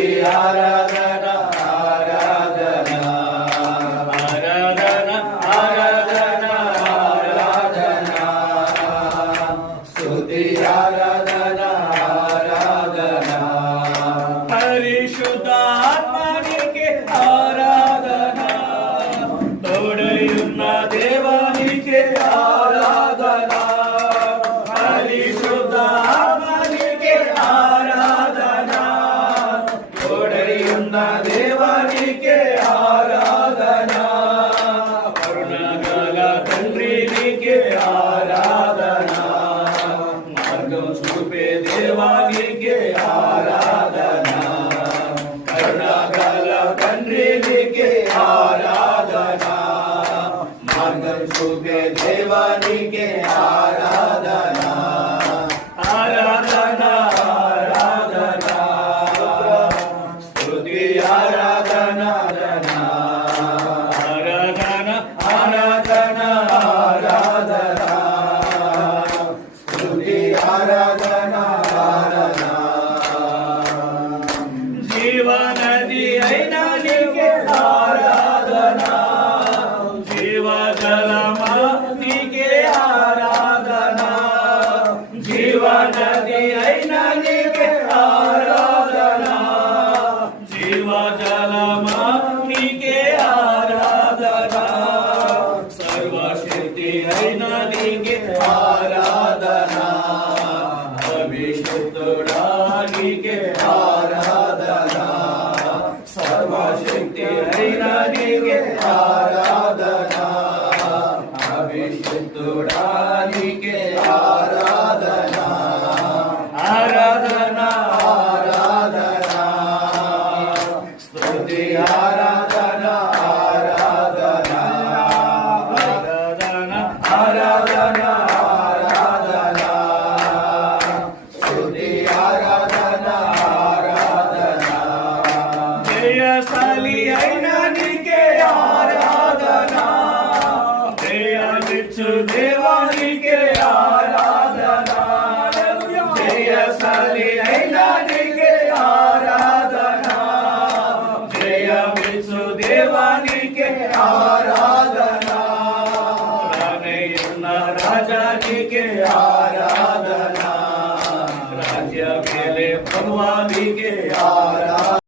స్తుతి ఆరాధన ఆరాధన ఆరాధన ఆరాధన ఆరాధన స్తుతి ఆరాధన ఆరాధన పరిశుద్ధాత్మనికి ఆరాధన తోడైయున్న దేవానికి ఆరాధన పరిశుద్ధాత్మనికి ఆరాధన తోడైయున్న దేవానికి ఆరాధన కరుణగల తండ్రికి ఆరాధన మార్గం చూపే దేవానికి ఆరాధన కరుణగల తండ్రికి ఆరాధన మార్గం చూపే దేవానికి ఆరాధన ఆరాధన ఆరాధన స్తుతి ఆరాధన ఆరాధన ఆరాధన ఆరాధన స్తుతి ఆరాధన ఆరాధన జీవనది అయిన నీకే ఆరాధన జీవజలమా నీకే ఆరాధన జీవనది అయిన నీకే ఆరాధన జీవజలమా నీకే ఆరాధన సర్వశక్తి అయిన నీకే ఆరాధన అభిషిక్తుడా నీకే ఆరాధన సర్వశక్తి అయిన నీకే ఆరాధన అభిషిక్తుడా నీకే ఆరాధన ఆరాధన ఆరాధన స్తుతి ఆరాధన ఆరాధన ఆరాధన ఆరాధన ఆరాధన స్తుతి ఆరాధన ఆరాధన జయశాలి